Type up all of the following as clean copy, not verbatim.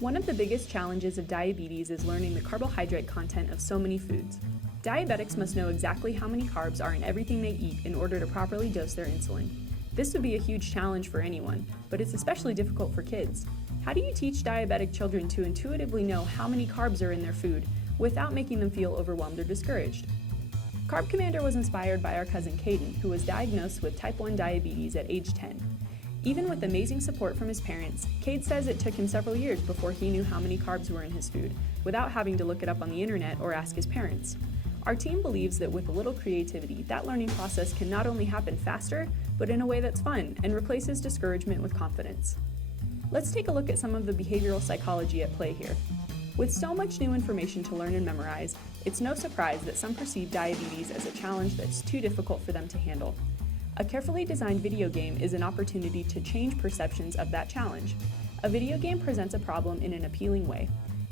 One of the biggest challenges of diabetes is learning the carbohydrate content of so many foods. Diabetics must know exactly how many carbs are in everything they eat in order to properly dose their insulin. This would be a huge challenge for anyone, but it's especially difficult for kids. How do you teach diabetic children to intuitively know how many carbs are in their food without making them feel overwhelmed or discouraged? Carb Commander was inspired by our cousin CADEN, who was diagnosed with type 1 diabetes at age 10. Even with amazing support from his parents, Cade says it took him several years before he knew how many carbs were in his food, without having to look it up on the internet or ask his parents. Our team believes that with a little creativity, that learning process can not only happen faster, but in a way that's fun and replaces discouragement with confidence. Let's take a look at some of the behavioral psychology at play here. With so much new information to learn and memorize, it's no surprise that some perceive diabetes as a challenge that's too difficult for them to handle. A carefully designed video game is an opportunity to change perceptions of that challenge. A video game presents a problem in an appealing way.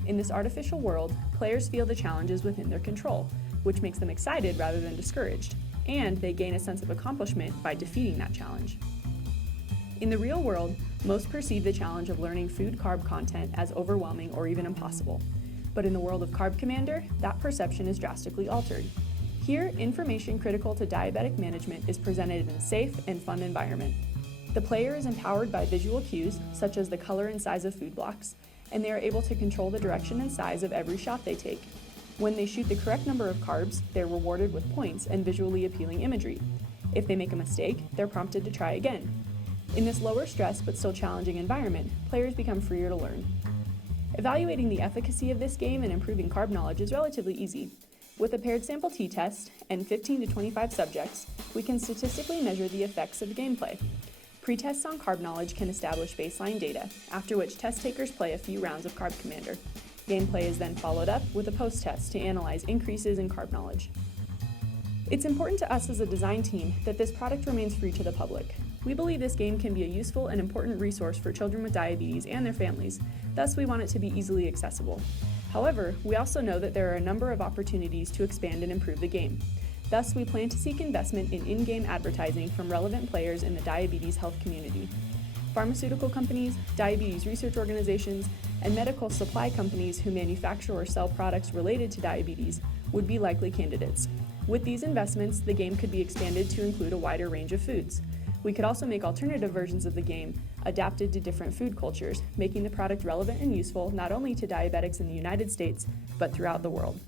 In this artificial world, players feel the challenge is within their control, which makes them excited rather than discouraged, and they gain a sense of accomplishment by defeating that challenge. In the real world, most perceive the challenge of learning food carb content as overwhelming or even impossible. But in the world of Carb Commander, that perception is drastically altered. Here, information critical to diabetic management is presented in a safe and fun environment. The player is empowered by visual cues, such as the color and size of food blocks, and they are able to control the direction and size of every shot they take. When they shoot the correct number of carbs, they're rewarded with points and visually appealing imagery. If they make a mistake, they're prompted to try again. In this lower stress but still challenging environment, players become freer to learn. Evaluating the efficacy of this game and improving carb knowledge is relatively easy. With a paired sample t-test and 15 to 25 subjects, we can statistically measure the effects of gameplay. Pre-tests on carb knowledge can establish baseline data, after which test takers play a few rounds of Carb Commander. Gameplay is then followed up with a post-test to analyze increases in carb knowledge. It's important to us as a design team that this product remains free to the public. We believe this game can be a useful and important resource for children with diabetes and their families, thus we want it to be easily accessible. However, we also know that there are a number of opportunities to expand and improve the game. Thus, we plan to seek investment in in-game advertising from relevant players in the diabetes health community. Pharmaceutical companies, diabetes research organizations, and medical supply companies who manufacture or sell products related to diabetes would be likely candidates. With these investments, the game could be expanded to include a wider range of foods. We could also make alternative versions of the game adapted to different food cultures, making the product relevant and useful not only to diabetics in the United States, but throughout the world.